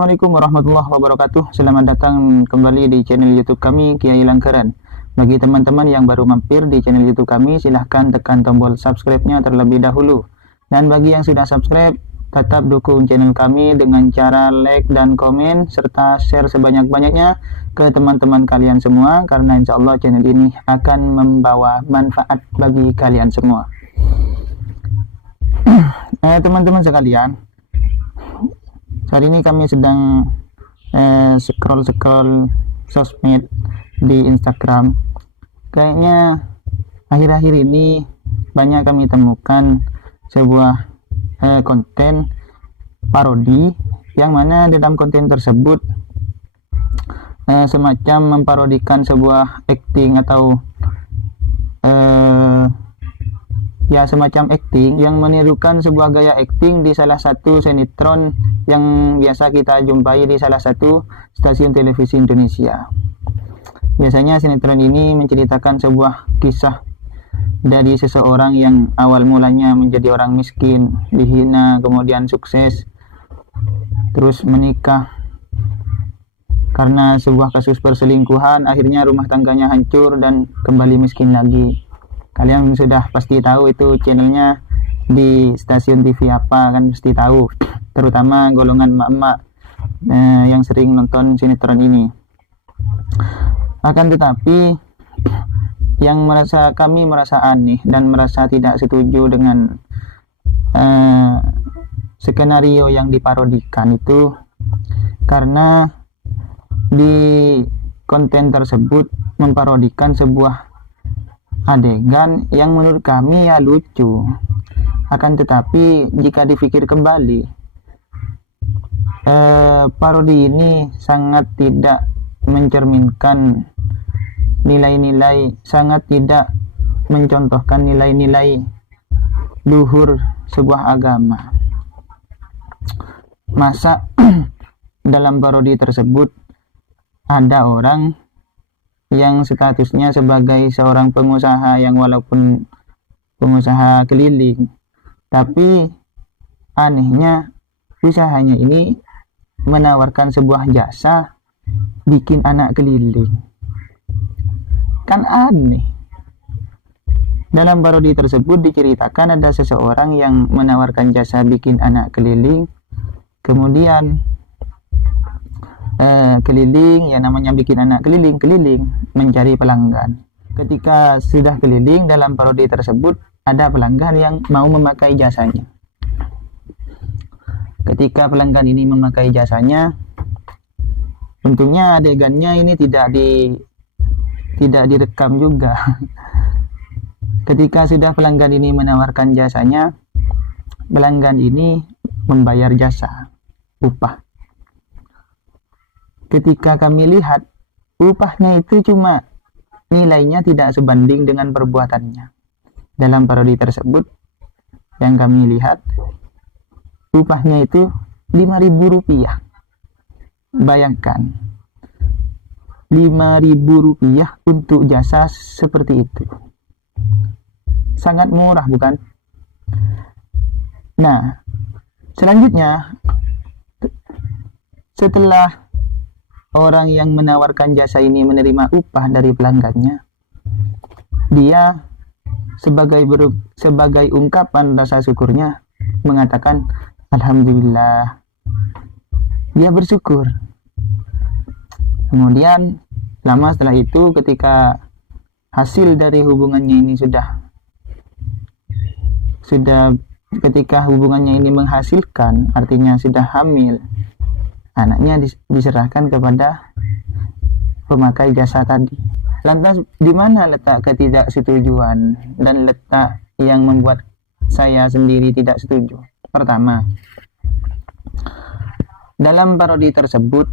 Assalamualaikum warahmatullahi wabarakatuh. Selamat datang kembali di channel YouTube kami, Kiai Langkeren. Bagi teman-teman yang baru mampir di channel YouTube kami, silahkan tekan tombol subscribe-nya terlebih dahulu. Dan bagi yang sudah subscribe, tetap dukung channel kami dengan cara like dan komen, serta share sebanyak-banyaknya ke teman-teman kalian semua, karena insya Allah channel ini akan membawa manfaat bagi kalian semua. Teman-teman sekalian, saat ini kami sedang scroll sosmed di Instagram. Kayaknya akhir-akhir ini banyak kami temukan sebuah konten parodi, yang mana dalam konten tersebut semacam memparodikan sebuah acting atau semacam acting yang menirukan sebuah gaya acting di salah satu sinetron yang biasa kita jumpai di salah satu stasiun televisi Indonesia. Biasanya sinetron ini menceritakan sebuah kisah dari seseorang yang awal mulanya menjadi orang miskin, dihina, kemudian sukses, terus menikah karena sebuah kasus perselingkuhan, akhirnya rumah tangganya hancur dan kembali miskin lagi. Kalian sudah pasti tahu itu channelnya di stasiun TV apa, kan pasti tahu, terutama golongan emak-emak yang sering nonton sinetron ini. Akan tetapi yang kami merasa aneh dan merasa tidak setuju dengan skenario yang diparodikan itu, karena di konten tersebut memparodikan sebuah adegan yang menurut kami ya lucu. Akan tetapi jika dipikir kembali, parodi ini sangat tidak mencerminkan nilai-nilai, sangat tidak mencontohkan nilai-nilai luhur sebuah agama. Masa dalam parodi tersebut ada orang yang statusnya sebagai seorang pengusaha, yang walaupun pengusaha keliling, tapi anehnya usahanya ini menawarkan sebuah jasa bikin anak keliling. Kan aneh. Dalam parodi tersebut diceritakan ada seseorang yang menawarkan jasa bikin anak keliling, kemudian keliling, ya namanya bikin anak keliling mencari pelanggan. Ketika sudah keliling, dalam parodi tersebut ada pelanggan yang mau memakai jasanya. Ketika pelanggan ini memakai jasanya, tentunya adegannya ini tidak direkam juga. Ketika sudah pelanggan ini menawarkan jasanya, pelanggan ini membayar jasa, upah. Ketika kami lihat, upahnya itu cuma nilainya tidak sebanding dengan perbuatannya. Dalam parodi tersebut yang kami lihat, upahnya itu Rp5.000. Bayangkan, Rp5.000 untuk jasa seperti itu. Sangat murah, bukan? Nah, selanjutnya, setelah orang yang menawarkan jasa ini menerima upah dari pelanggannya, dia sebagai ungkapan rasa syukurnya mengatakan alhamdulillah. Dia bersyukur. Kemudian lama setelah itu, ketika hasil dari hubungannya ini ketika hubungannya ini menghasilkan, artinya sudah hamil, anaknya diserahkan kepada pemakai jasa tadi. Lantas di mana letak ketidaksetujuan dan letak yang membuat saya sendiri tidak setuju? Pertama, dalam parodi tersebut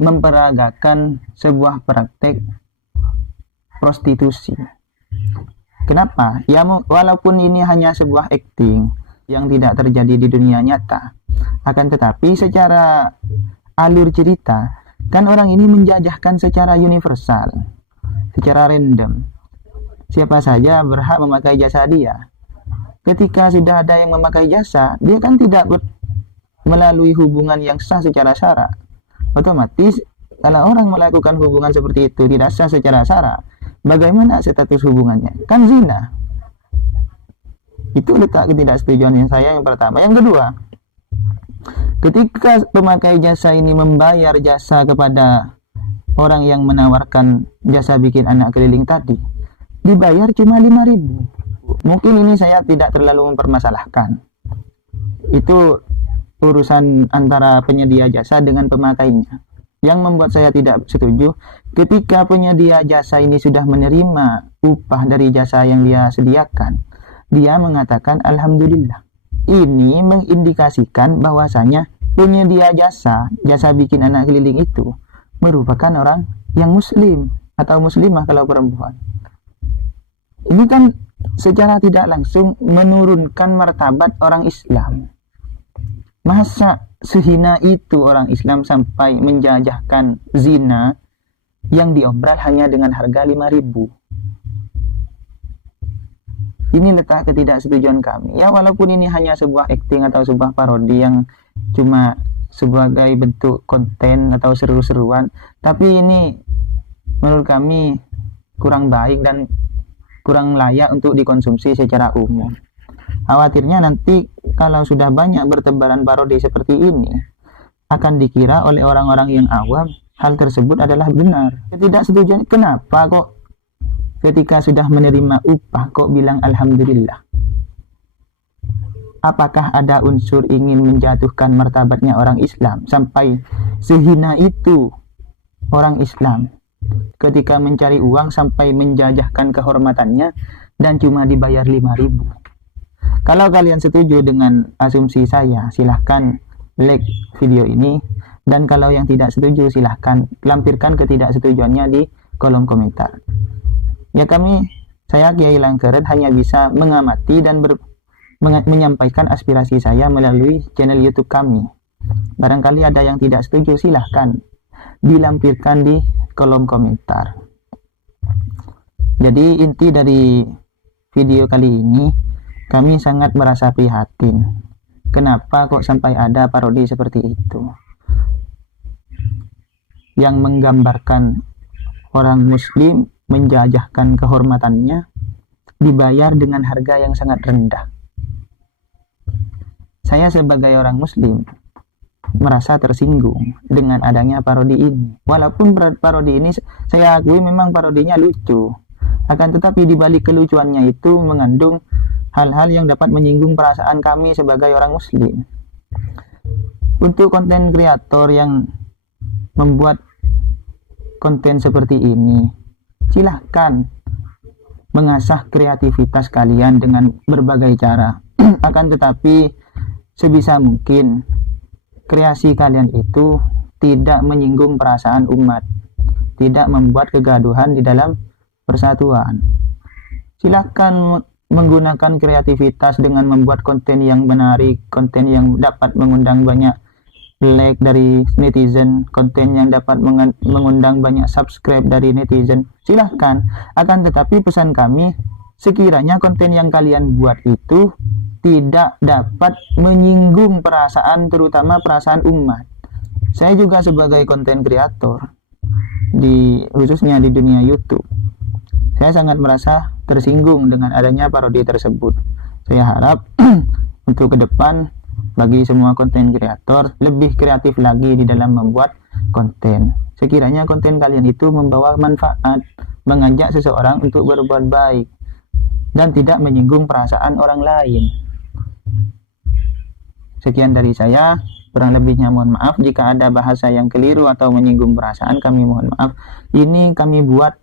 memperagakan sebuah praktek prostitusi. Kenapa? Ya, walaupun ini hanya sebuah acting yang tidak terjadi di dunia nyata, akan tetapi secara alur cerita, kan orang ini menjajahkan secara universal, secara random. Siapa saja berhak memakai jasa dia. Ketika sudah ada yang memakai jasa, dia kan tidak melalui hubungan yang sah secara syara, otomatis kalau orang melakukan hubungan seperti itu tidak sah secara syara, bagaimana status hubungannya? Kan zina. Itu letak ketidaksetujuan yang saya yang pertama. Yang kedua, ketika pemakai jasa ini membayar jasa kepada orang yang menawarkan jasa bikin anak keliling tadi, dibayar cuma 5.000. Mungkin ini saya tidak terlalu mempermasalahkan. Itu urusan antara penyedia jasa dengan pemakainya. Yang membuat saya tidak setuju, ketika penyedia jasa ini sudah menerima upah dari jasa yang dia sediakan, dia mengatakan alhamdulillah. Ini mengindikasikan bahwasanya penyedia jasa bikin anak keliling itu merupakan orang yang muslim atau muslimah kalau perempuan. Ini kan secara tidak langsung menurunkan martabat orang Islam. Masa sehina itu orang Islam sampai menjajahkan zina yang diobral hanya dengan harga 5.000? Ini letak ketidaksetujuan kami. Ya, walaupun ini hanya sebuah acting atau sebuah parodi yang cuma sebagai bentuk konten atau seru-seruan, tapi ini menurut kami kurang baik dan kurang layak untuk dikonsumsi secara umum. Khawatirnya nanti kalau sudah banyak bertebaran parodi seperti ini, akan dikira oleh orang-orang yang awam hal tersebut adalah benar. Ketidaksetujuan, kenapa kok ketika sudah menerima upah kok bilang alhamdulillah? Apakah ada unsur ingin menjatuhkan martabatnya orang Islam sampai sehina itu orang Islam ketika mencari uang sampai menjajahkan kehormatannya dan cuma dibayar 5.000? Kalau kalian setuju dengan asumsi saya, silahkan like video ini, dan kalau yang tidak setuju silahkan lampirkan ketidaksetujuannya di kolom komentar. Ya, saya Kiai Langkeret hanya bisa mengamati dan menyampaikan aspirasi saya melalui channel YouTube kami. Barangkali ada yang tidak setuju, silahkan dilampirkan di kolom komentar. Jadi inti dari video kali ini, kami sangat merasa prihatin. Kenapa kok sampai ada parodi seperti itu yang menggambarkan orang muslim menjajahkan kehormatannya dibayar dengan harga yang sangat rendah. Saya sebagai orang muslim merasa tersinggung dengan adanya parodi ini. Walaupun parodi ini saya akui memang parodinya lucu, akan tetapi di balik kelucuannya itu mengandung hal-hal yang dapat menyinggung perasaan kami sebagai orang muslim. Untuk konten kreator yang membuat konten seperti ini, silahkan mengasah kreativitas kalian dengan berbagai cara. Akan tetapi sebisa mungkin kreasi kalian itu tidak menyinggung perasaan umat, tidak membuat kegaduhan di dalam persatuan. Silahkan menggunakan kreativitas dengan membuat konten yang menarik, konten yang dapat mengundang banyak like dari netizen, konten yang dapat mengundang banyak subscribe dari netizen. Silahkan. Akan tetapi pesan kami, sekiranya konten yang kalian buat itu tidak dapat menyinggung perasaan, terutama perasaan umat. Saya juga sebagai konten kreator, khususnya di dunia YouTube, saya sangat merasa tersinggung dengan adanya parodi tersebut. Saya harap untuk ke depan bagi semua konten kreator lebih kreatif lagi di dalam membuat konten. Sekiranya konten kalian itu membawa manfaat, mengajak seseorang untuk berbuat baik dan tidak menyinggung perasaan orang lain. Sekian dari saya, kurang lebihnya mohon maaf jika ada bahasa yang keliru atau menyinggung perasaan, kami mohon maaf. Ini kami buat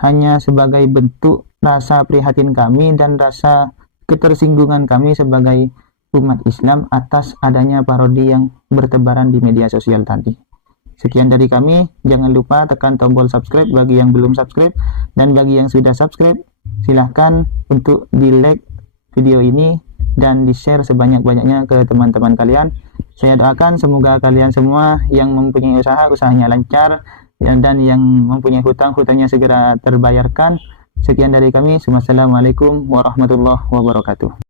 hanya sebagai bentuk rasa prihatin kami dan rasa ketersinggungan kami sebagai umat Islam atas adanya parodi yang bertebaran di media sosial tadi. Sekian dari kami, jangan lupa tekan tombol subscribe bagi yang belum subscribe, dan bagi yang sudah subscribe silahkan untuk di like video ini dan di share sebanyak-banyaknya ke teman-teman kalian. Saya doakan semoga kalian semua yang mempunyai usaha, usahanya lancar, dan yang mempunyai hutang, hutangnya segera terbayarkan. Sekian dari kami. Wassalamualaikum warahmatullahi wabarakatuh.